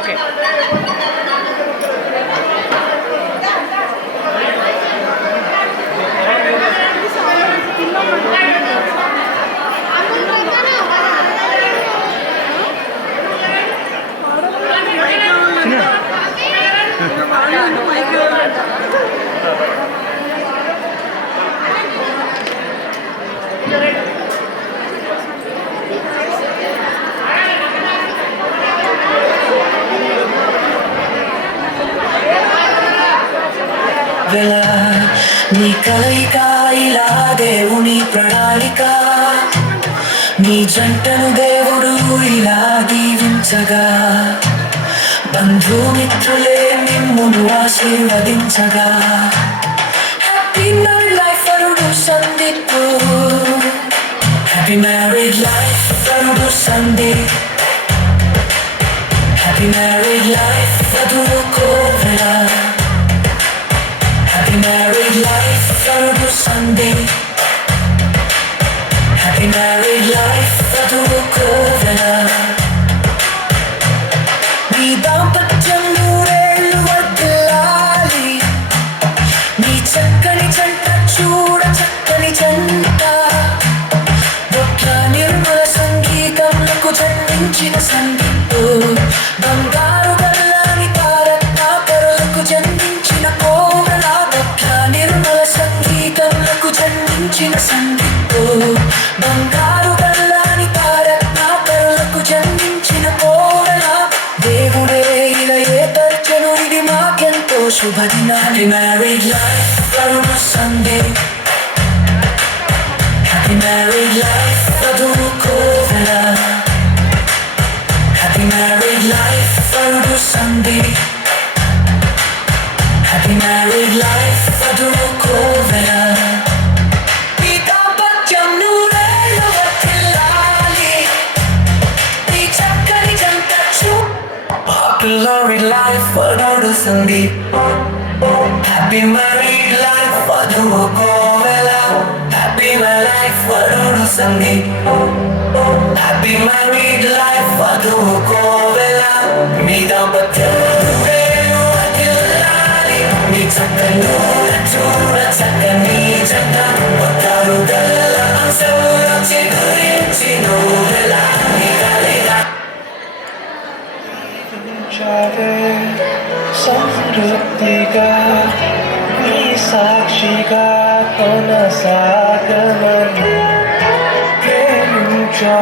Ok. నీ కలయిక ఇలా దేవుని ప్రణాళిక. నీ జంటను దేవుడు ఇలా దీవించగా. బంధుమిత్రులే మిమ్మును ఆశీర్వదించగా. హ్యాపీ మ్యారీడ్ లైఫ్ అరుడు Sandeep happy married life అరుడు Sandeep happy married life happy married జన్మించిన సంగీతు బంగారు గల్లాని నా కళ్ళకు జన్మించిన కోరణ దేవుడే ఇలా ఏ తర్చను ఇది మాకెంతో శుభదినాన్ని మ్యారేజ్ లైఫ్ కరుణ సండే హ్యాపీ married లైఫ్ వధువు కోరణ హ్యాపీ married లైఫ్ వరుడు సందే asleep. Happy married life, waduh komelau. Happy my life, waduh sengit. Happy married life, waduh komelau. Mi dapat jauh, eh, mi tak kenal సంతృప్తిగా నీ సాక్షిగా కొనసాగమని ప్రేమించా